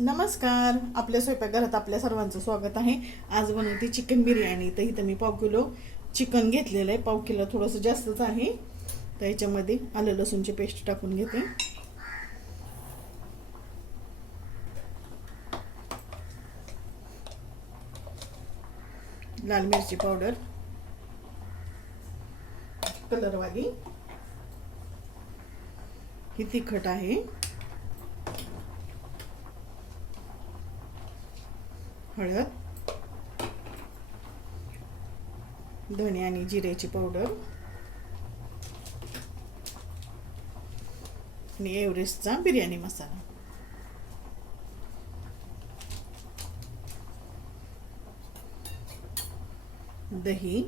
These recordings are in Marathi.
नमस्कार. आपल्या स्वयंपाकघरात आपल्या सर्वांचं स्वागत आहे. आज बनवते चिकन बिर्याणी. तर इथं मी पाव किलो चिकन घेतलेलं आहे. पाव किलो थोडंसं जास्तच आहे. तर याच्यामध्ये आलं लसूणची पेस्ट टाकून घेते. लाल मिरची पावडर. कलरवाली. ही तिखट आहे. हळद धणे आणि जिऱ्याची पावडर आणि एव्हरेस्टचा बिर्याणी मसाला. दही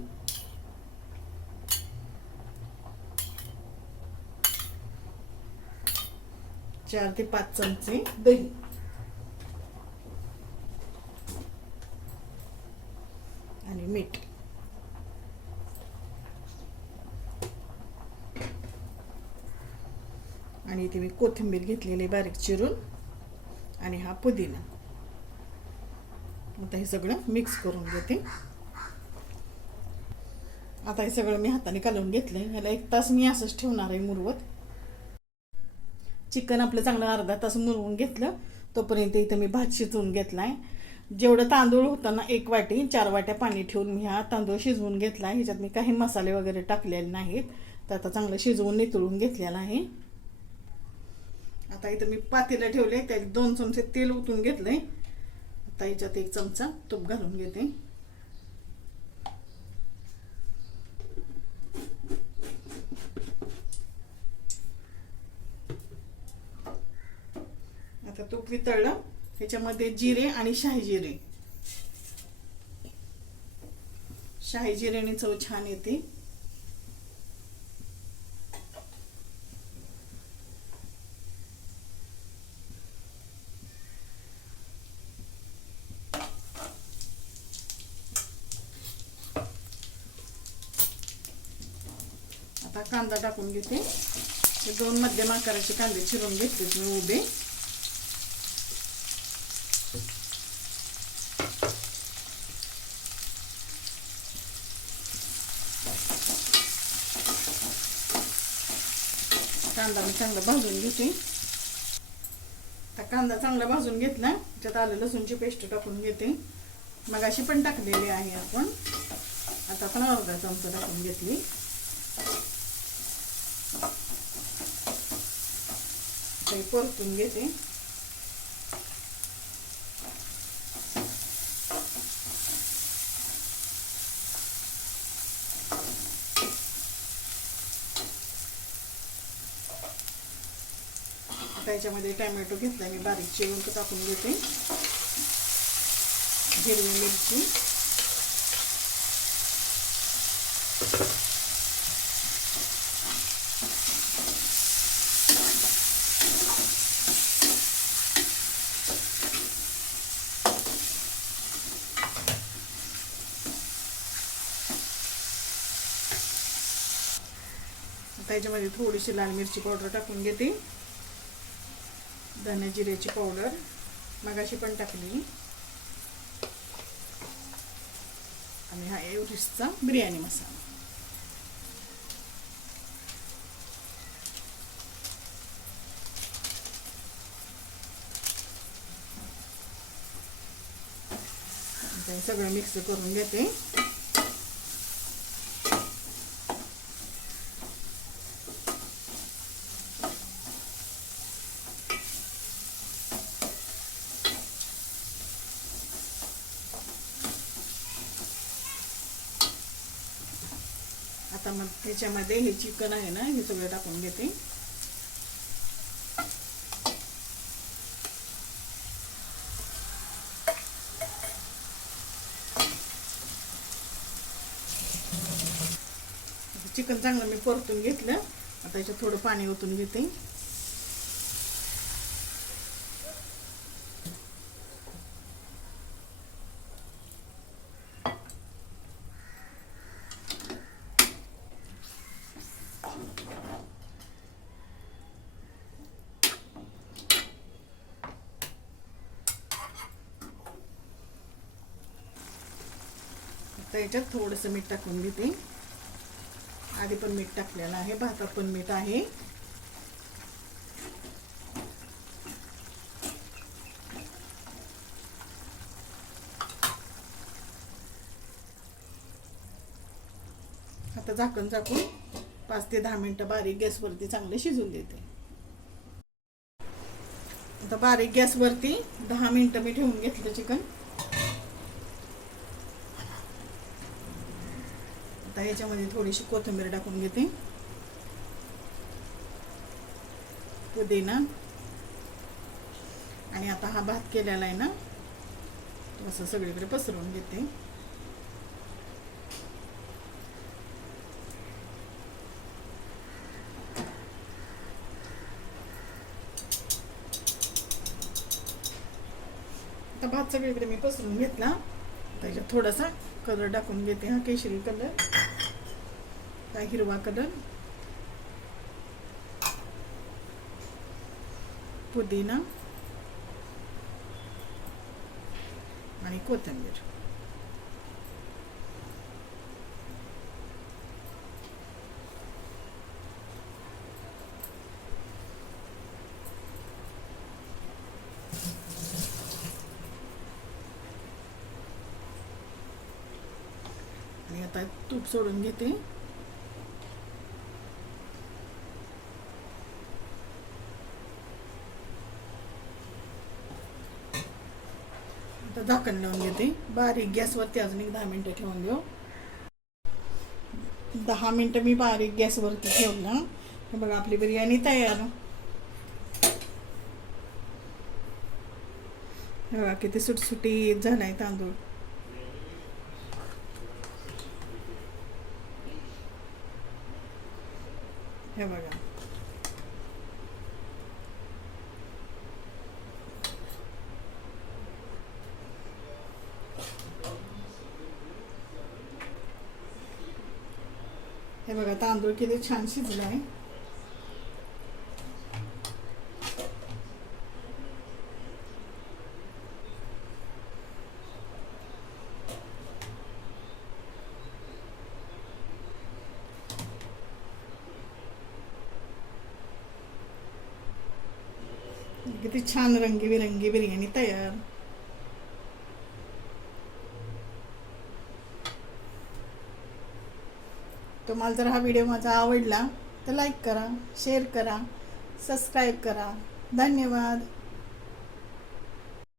चार ते पाच चमचे दही आणि मीठ. आणि इथे मी कोथिंबीर घेतलेली बारीक चिरून. आणि हा पुदिना. आता हे सगळं मिक्स करून घेते. आता हे सगळं मी हाताने कालवून घेतलंय. ह्याला एक तास मी असंच ठेवणार आहे मुरवत. चिकन आपलं चांगलं अर्धा तास मुरवून घेतलं. तोपर्यंत इथं मी भात शिजवून घेतलाय. जेवढं तांदूळ होतं ना एक वाटी चार वाट्या पाणी ठेवून मी हा तांदूळ शिजवून घेतला आहे. ह्याच्यात मी काही मसाले वगैरे टाकलेले नाहीत. तर आता चांगलं शिजवून नितळून घेतलेलं आहे. आता इथं मी पातेलं ठेवले त्यात दोन चमचे तेल ओतून घेतलंय. आता ह्याच्यात एक चमचा तूप घालून घेते. आता तूप वितळलं. त्याच्यामध्ये जिरे आणि शाही जिरे. शाही जिरेने चव छान येते. आता कांदा टाकून घेते. दोन मध्यम आकाराचे कांदे चिरून घेतलेत मी उभे. कांदा मी चांगला भाजून घेते. आता कांदा चांगला भाजून घेतला त्याच्यात आलं लसूणची पेस्ट टाकून घेते. मग अशी पण टाकलेली आहे आपण. आता आपण अर्धा चमचा टाकून घेतली. परतून घेते. त्याच्यामध्ये याच्यामध्ये टॅमॅटो घेतला मी बारीक चिरून तो टाकून घेते. हिरवी मिरची. त्याच्यामध्ये थोडीशी लाल मिरची पावडर टाकून घेते. धने जिऱ्याची पावडर मगाशी पण टाकली. आणि हा एव्हरेस्टचा बिर्याणी मसाला. सगळं मिक्स करून घेते. आता मग त्याच्यामध्ये हे चिकन आहे ना हे सगळं टाकून घेते. चिकन चांगलं मी परतून घेतलं. आता याच्यात थोडं पाणी ओतून घेते. तर याच्यात थोडंसं मीठ टाकून घेते. आधी पण मीठ टाकलेलं आहे भातात पण मीठ आहे. आता झाकण झाकून पाच ते दहा मिनटं बारीक गॅसवरती चांगले शिजून देते आता बारीक गॅसवरती दहा मिनटं मी ठेवून घेतलं चिकन. आता याच्यामध्ये थोडीशी कोथिंबीर टाकून घेते. पुदिना आणि आता हा भात केलेला आहे ना तो असं सगळीकडे पसरवून घेते. आता भात सगळीकडे मी पसरून घेतला. त्याच्यात थोडासा कलर टाकून घेते हा केशरी कलर हा हिरवा कलर पुदिना आणि कोथिंबीर. आता तूप सोडून घेते आता झाकण लावून घेते. बारीक गॅसवरती अजून एक दहा मिनटं ठेवून देऊ. दहा मिनटं मी बारीक गॅसवरती ठेवलं. बघा आपली बिर्याणी तयार. बघा किती सुटसुटीत झालाय तांदूळ. हे बघा. हे बघा तांदूळ किती छान शिजला आहे किती छान रंगीबिरंगी बिर्याणी तयार तुम्हाला जर हा व्हिडिओ माझा आवडला तर लाईक करा शेअर करा सबस्क्राईब करा. धन्यवाद.